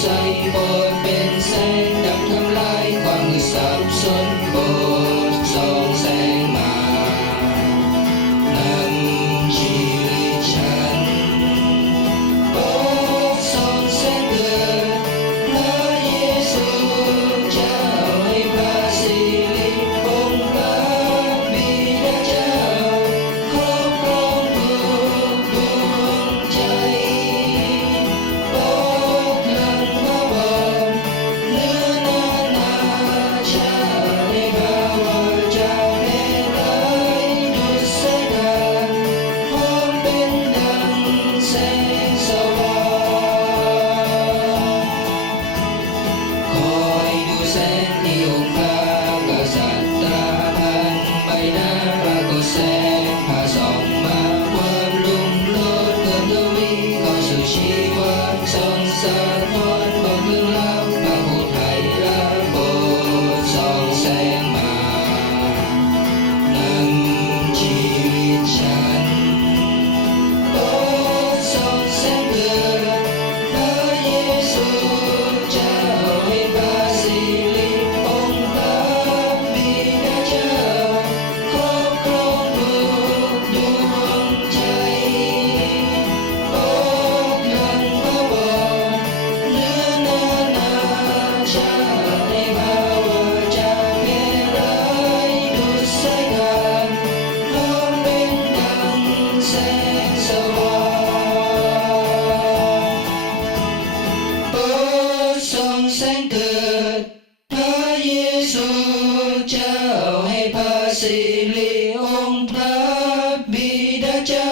ใสโปรดเป็นแสงดับทำลายความมืดสับสนโปรดส่องแสงมานำชีวิตฉันโปรดส่องแสงเกิดพระเยซูเจ้าให้พระสิริองค์พระบิดาเจ้าครอบครองทุกดวงใจโปรดหลั่งพระวรเนื้อนานาชาติในพระวจาแผ่ไร้ดุจแสงจันทร์พร้อมเป็นดังแสงสว่างคอยดูแสงที่องค์พระกษัตริย์ตราพันใบหน้าปรากฏแสงพาส่องมาความลุ่มโลดเกินทวีเข้าสู่ชีวิตส่องสะท้อนบอกเรื่องราวพระผู้ไทยรักโปรดส่องแสงมานำชีวิตฉันโปรดส่องแสงเกิดพระเยซูเจ้าให้พระสิริองค์พระบิดาเจ้าครอบครองทุกดวงใจโปรดหลั่งพระวรเนื้อนานาชาติในพระวจาแผ่ไร้ดุจแสงจันทร์พร้อมเป็นดังแสงสว่างโปรดส่องแสงเกิดพระเยซูเจ้าให้พระสิริองค์พระบิดาเจ้า